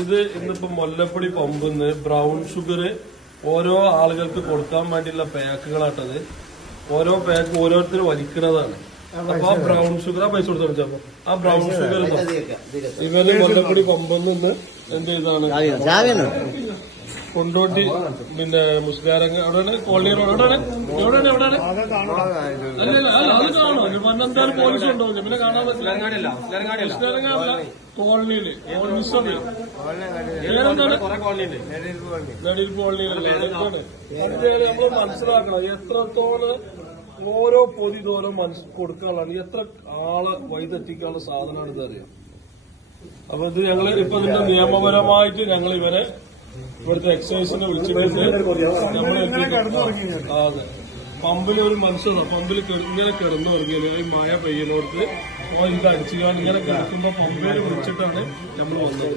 ഇത് ഇന്നിപ്പോ Mullappally പമ്പുന്ന് brown sugar ഓരോ ആളുകൾക്ക് കൊടുക്കാൻ വേണ്ടിയുള്ള പാക്കുകളാട്ടത്. ഓരോ പാക്ക് ഓരോരുത്തർ വലിക്കുന്നതാണ്. അപ്പൊ ആ ബ്രൗൺ ഷുഗർ ആ പൈസ കൊടുത്തു ആ ബ്രൗൺ ഷുഗർ ഇവര് മുല്ലപ്പള്ളി പമ്പെന്ന് എന്ത് ചെയ്താണ് കൊണ്ടോട്ടി പിന്നെ മുസ്ലിയാരങ്ങ എവിടെയാണ് കോളനി എവിടെയാണ് എവിടെയാണ് എവിടെയാണ് അത് കാണോ മന്നെന്തായാലും പോലീസ് ഉണ്ടാവില്ല പിന്നെ കാണാൻ പറ്റില്ല. മുസ്ലിയാരങ്ങ കോളനിയില് നെടിൽ കോളനിയിലല്ലേ നമ്മള് മനസ്സിലാക്കണം എത്രത്തോളം ഓരോ പൊതി തോറും കൊടുക്കാനുള്ളതാണ്. എത്ര ആളെ വഴിതെറ്റിക്കാനുള്ള സാധനമാണ് ഇതറിയാം. അപ്പൊ ഇത് ഞങ്ങള് ഇപ്പൊ ഇതിന്റെ നിയമപരമായിട്ട് ഞങ്ങൾ ഇവരെ ഇവിടുത്തെ എക്സൈസിനെ വിളിച്ചിട്ട് നമ്മൾ അതെ പമ്പിൽ ഒരു മനുഷ്യനാണ് പമ്പിൽ ഇങ്ങനെ കിടന്നുറങ്ങിയത് ഈ മഴ പെയ്യുന്നോടത്ത് ഇത് അടിച്ചുകൊണ്ട് ഇങ്ങനെ കിടക്കുമ്പോ പമ്പേര് വിളിച്ചിട്ടാണ് നമ്മൾ വന്നത്.